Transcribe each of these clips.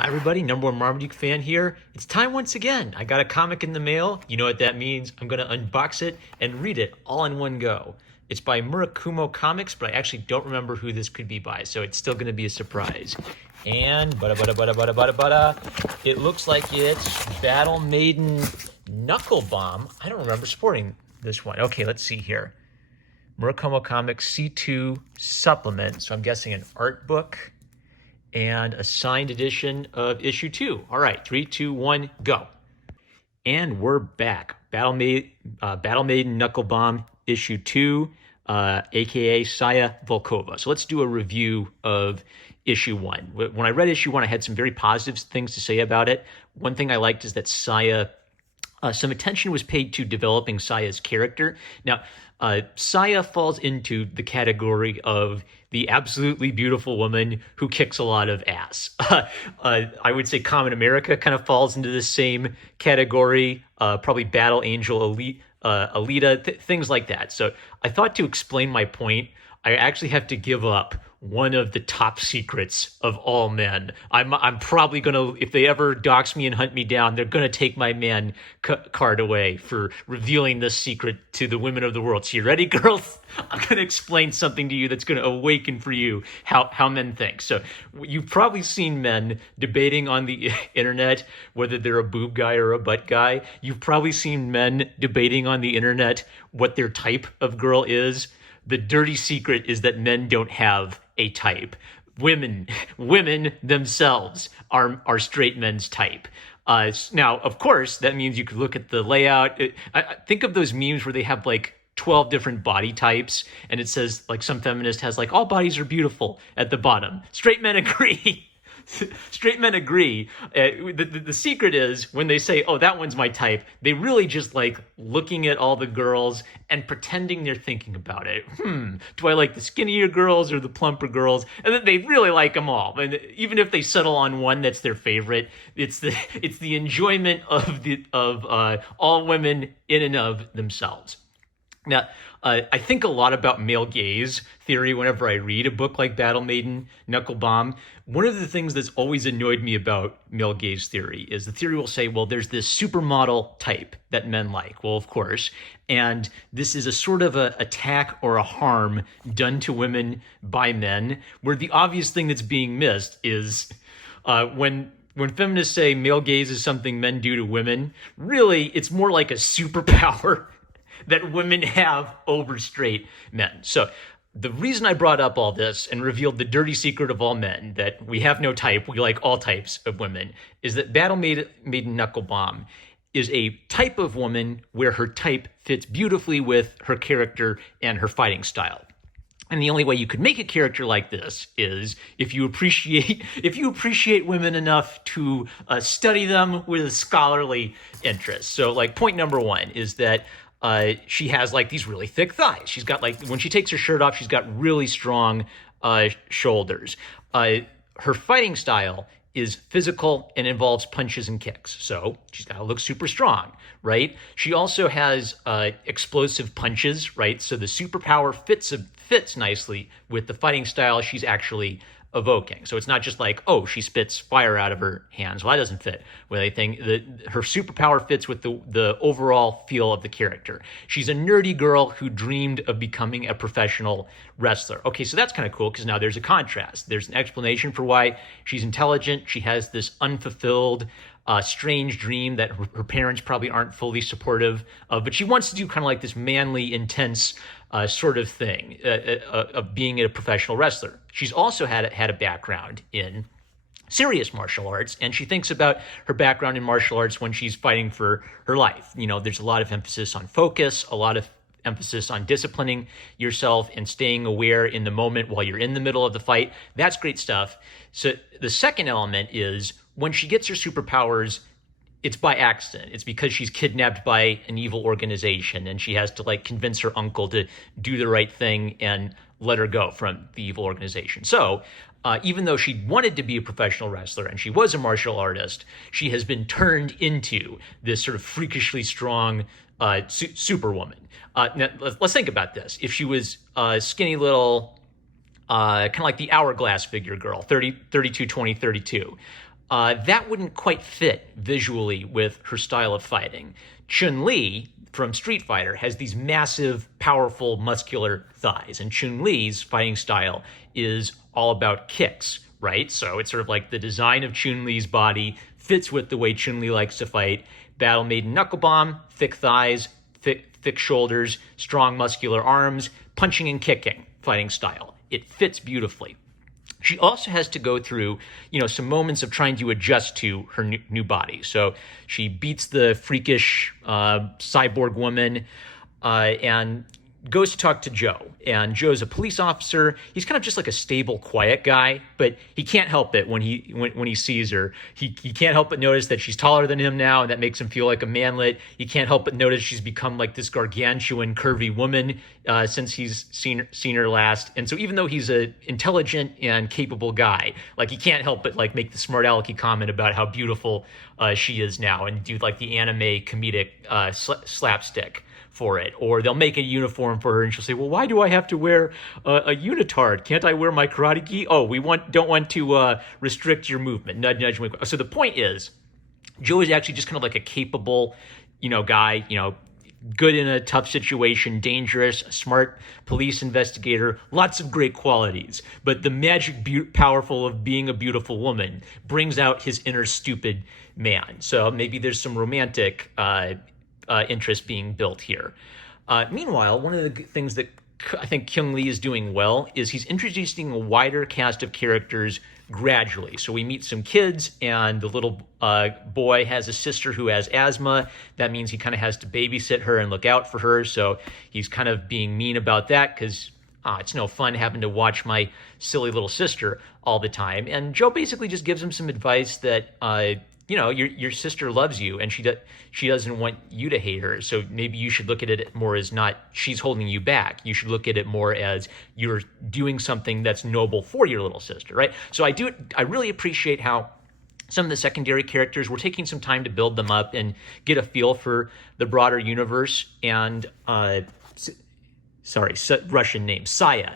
Hi, everybody. Number one Marmaduke fan here. It's time once again. I got a comic in the mail. You know what that means. I'm going to unbox it and read it all in one go. It's by Murakumo Comics, but I actually don't remember who this could be by, so it's still going to be a surprise. And it looks like it's Battle Maiden Knuckle Bomb. I don't remember supporting this one. Okay, let's see here. Murakumo Comics C2 supplement. So I'm guessing an art book and a signed edition of issue 2. All right, 3, 2, 1, go. And we're back. Battle Maiden Knuckle Bomb issue 2, aka Saya Volkova. So let's do a review of issue 1. When I read issue 1, I had some very positive things to say about it. One thing I liked is that Saya, some attention was paid to developing Saya's character. Now, Saya falls into the category of the absolutely beautiful woman who kicks a lot of ass. I would say Common America kind of falls into the same category, probably Battle Angel, Alita, things like that. So I thought to explain my point, I actually have to give up one of the top secrets of all men. I'm probably gonna, if they ever dox me and hunt me down, they're gonna take my man card away for revealing this secret to the women of the world. So you ready, girls? I'm gonna explain something to you that's gonna awaken for you how men think. So you've probably seen men debating on the internet whether they're a boob guy or a butt guy. You've probably seen men debating on the internet what their type of girl is. The dirty secret is that men don't have a type. Women themselves are straight men's type. Now, of course, that means you could look at the layout. Think of those memes where they have like 12 different body types, and it says like some feminist has like all bodies are beautiful at the bottom. Straight men agree. Straight men agree. The secret is when they say, oh, that one's my type, they really just like looking at all the girls and pretending they're thinking about it. Do I like the skinnier girls or the plumper girls? And then they really like them all. And even if they settle on one that's their favorite, it's the enjoyment of all women in and of themselves. Now, I think a lot about male gaze theory whenever I read a book like Battle Maiden, Knuckle Bomb. One of the things that's always annoyed me about male gaze theory is the theory will say, well, there's this supermodel type that men like. Well, of course. And this is a sort of a attack or a harm done to women by men, where the obvious thing that's being missed is when feminists say male gaze is something men do to women, really, it's more like a superpower that women have over straight men. So the reason I brought up all this and revealed the dirty secret of all men, that we have no type, we like all types of women, is that Battle Maiden Knuckle Bomb is a type of woman where her type fits beautifully with her character and her fighting style. And the only way you could make a character like this is if you appreciate women enough to study them with a scholarly interest. So like point number 1 is that she has like these really thick thighs. She's got like, when she takes her shirt off, she's got really strong shoulders. Her fighting style is physical and involves punches and kicks. So she's got to look super strong, right? She also has explosive punches, right? So the superpower fits nicely with the fighting style she's actually evoking. So it's not just like, oh, she spits fire out of her hands. Well, that doesn't fit with anything. Her superpower fits with the overall feel of the character. She's a nerdy girl who dreamed of becoming a professional wrestler. Okay, so that's kind of cool because now there's a contrast. There's an explanation for why she's intelligent. She has this unfulfilled strange dream that her parents probably aren't fully supportive of, but she wants to do kind of like this manly, intense sort of thing of being a professional wrestler. She's also had a background in serious martial arts, and she thinks about her background in martial arts when she's fighting for her life. You know, there's a lot of emphasis on focus, a lot of emphasis on disciplining yourself and staying aware in the moment while you're in the middle of the fight. That's great stuff. So the second element is when she gets her superpowers, it's by accident. It's because she's kidnapped by an evil organization and she has to like convince her uncle to do the right thing and let her go from the evil organization. So even though she wanted to be a professional wrestler and she was a martial artist, she has been turned into this sort of freakishly strong superwoman. Now, let's think about this. If she was a skinny little, kind of like the hourglass figure girl, 32, 20, 32, that wouldn't quite fit visually with her style of fighting. Chun-Li from Street Fighter has these massive, powerful, muscular thighs, and Chun-Li's fighting style is all about kicks, right? So it's sort of like the design of Chun-Li's body fits with the way Chun-Li likes to fight. Battle Maiden Knuckle Bomb, thick thighs, thick shoulders, strong muscular arms, punching and kicking fighting style. It fits beautifully. She also has to go through, some moments of trying to adjust to her new body. So she beats the freakish cyborg woman and goes to talk to Joe. And Joe's a police officer. He's kind of just like a stable, quiet guy, but he can't help it when he sees her. He can't help but notice that she's taller than him now, and that makes him feel like a manlet. He can't help but notice she's become like this gargantuan, curvy woman since he's seen her last. And so even though he's an intelligent and capable guy, like he can't help but like make the smart alecky comment about how beautiful she is now and do like the anime comedic slapstick for it. Or they'll make a uniform for her and she'll say, well, why do I have to wear a unitard? Can't I wear my karate gi? Oh, don't want to restrict your movement. Nudge, nudge, wink. So the point is, Joe is actually just kind of like a capable, guy, good in a tough situation, dangerous, smart police investigator, lots of great qualities. But the magic powerful of being a beautiful woman brings out his inner stupid man. So maybe there's some romantic interest being built here. Meanwhile, one of the things that I think Kyung-Lee is doing well is he's introducing a wider cast of characters gradually. So we meet some kids, and the little boy has a sister who has asthma. That means he kind of has to babysit her and look out for her. So he's kind of being mean about that because it's no fun having to watch my silly little sister all the time. And Joe basically just gives him some advice that your sister loves you and she doesn't want you to hate her. So maybe you should look at it more as not she's holding you back. You should look at it more as you're doing something that's noble for your little sister, right? So I really appreciate how some of the secondary characters, we're taking some time to build them up and get a feel for the broader universe. And Russian name, Saya.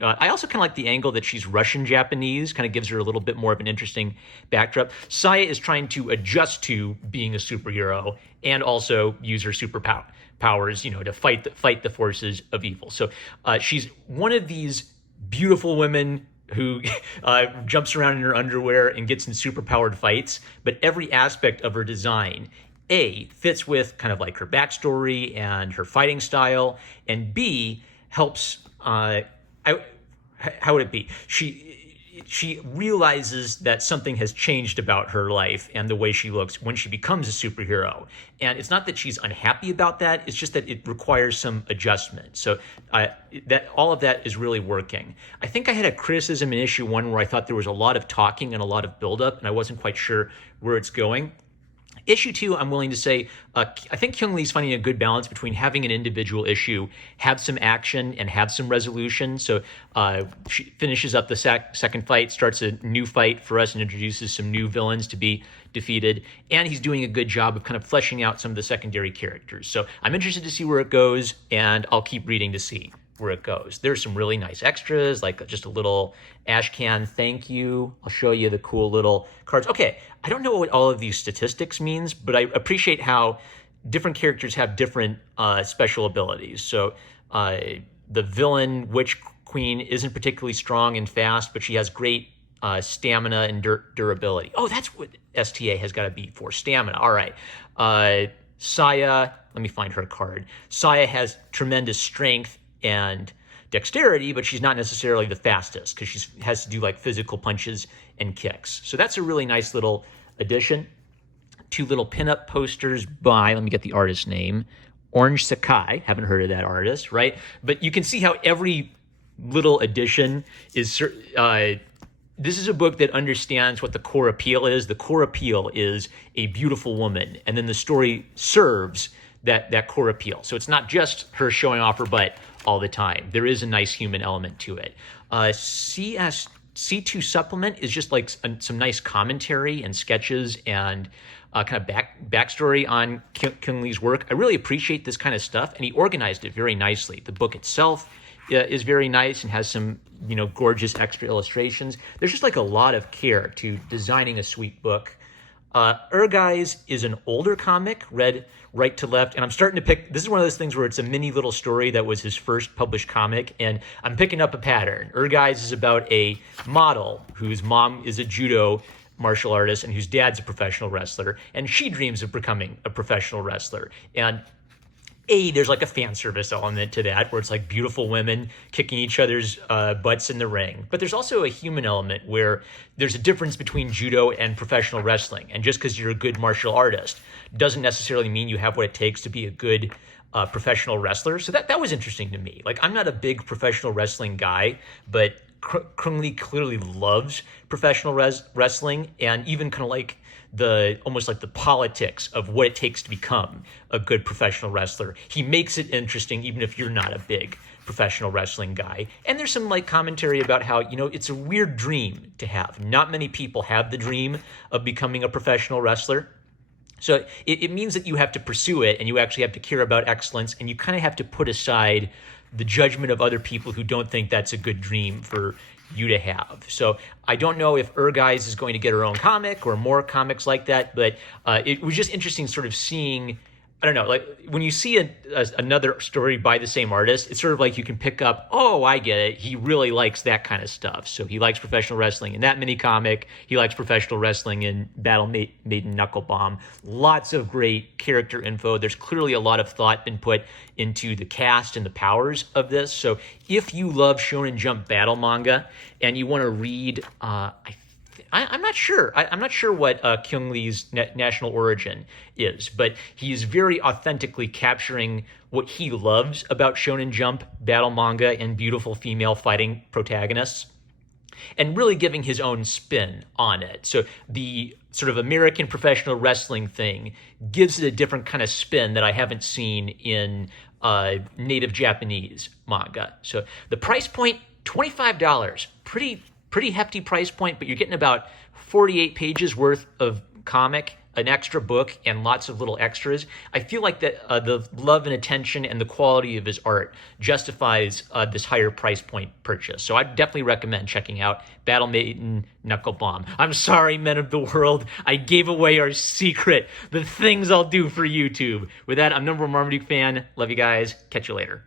I also kind of like the angle that she's Russian-Japanese, kind of gives her a little bit more of an interesting backdrop. Saya is trying to adjust to being a superhero and also use her superpowers, to fight the forces of evil. So she's one of these beautiful women who jumps around in her underwear and gets in superpowered fights, but every aspect of her design fits with kind of like her backstory and her fighting style, and B, helps, how would it be? She realizes that something has changed about her life and the way she looks when she becomes a superhero. And it's not that she's unhappy about that, it's just that it requires some adjustment. So that all of that is really working. I think I had a criticism in issue 1 where I thought there was a lot of talking and a lot of buildup, and I wasn't quite sure where it's going. Issue 2, I'm willing to say, I think Kyung-Lee's finding a good balance between having an individual issue, have some action, and have some resolution. So she finishes up the second fight, starts a new fight for us, and introduces some new villains to be defeated. And he's doing a good job of kind of fleshing out some of the secondary characters. So I'm interested to see where it goes, and I'll keep reading to see where it goes. There's some really nice extras, like just a little ash can thank you. I'll show you the cool little cards. Okay, I don't know what all of these statistics means, but I appreciate how different characters have different special abilities. So the villain Witch Queen isn't particularly strong and fast, but she has great stamina and durability. Oh, that's what STA has got to be for, stamina. All right. Saya, let me find her card. Saya has tremendous strength and dexterity, but she's not necessarily the fastest because she has to do like physical punches and kicks. So that's a really nice little addition. 2 little pinup posters by, let me get the artist's name, Orange Sakai. Haven't heard of that artist, right? But you can see how every little addition is, this is a book that understands what the core appeal is. The core appeal is a beautiful woman, and then the story serves that core appeal. So it's not just her showing off her butt all the time. There is a nice human element to it. C2 supplement is just like some nice commentary and sketches and kind of backstory on Kyung-Lee's work. I really appreciate this kind of stuff, and he organized it very nicely. The book itself is very nice and has some, gorgeous extra illustrations. There's just like a lot of care to designing a sweet book. Guys is an older comic, read right to left, and I'm starting to pick, this is one of those things where it's a mini little story that was his first published comic, and I'm picking up a pattern. Guys is about a model whose mom is a judo martial artist and whose dad's a professional wrestler, and she dreams of becoming a professional wrestler. And there's like a fan service element to that, where it's like beautiful women kicking each other's butts in the ring. But there's also a human element where there's a difference between judo and professional wrestling. And just because you're a good martial artist doesn't necessarily mean you have what it takes to be a good professional wrestler. So that was interesting to me. Like, I'm not a big professional wrestling guy, but Krung clearly loves professional wrestling, and even kind of like almost like the politics of what it takes to become a good professional wrestler. He makes it interesting even if you're not a big professional wrestling guy. And there's some like commentary about how, it's a weird dream to have. Not many people have the dream of becoming a professional wrestler. So it means that you have to pursue it, and you actually have to care about excellence, and you kind of have to put aside the judgment of other people who don't think that's a good dream for you to have. So I don't know if Guys is going to get her own comic or more comics like that, but it was just interesting sort of seeing, I don't know, like when you see another story by the same artist, it's sort of like you can pick up, oh, I get it. He really likes that kind of stuff. So he likes professional wrestling in that mini comic. He likes professional wrestling in Maiden, Knuckle Bomb. Lots of great character info. There's clearly a lot of thought been put into the cast and the powers of this. So if you love Shonen Jump battle manga and you want to read, I'm not sure. I'm not sure what Kyung Lee's national origin is, but he is very authentically capturing what he loves about Shonen Jump battle manga and beautiful female fighting protagonists, and really giving his own spin on it. So the sort of American professional wrestling thing gives it a different kind of spin that I haven't seen in native Japanese manga. So the price point, $25, pretty hefty price point, but you're getting about 48 pages worth of comic, an extra book, and lots of little extras. I feel like that the love and attention and the quality of his art justifies this higher price point purchase. So I'd definitely recommend checking out Battle Maiden Knuckle Bomb. I'm sorry, men of the world. I gave away our secret, the things I'll do for YouTube. With that, I'm number one Marmaduke fan. Love you guys. Catch you later.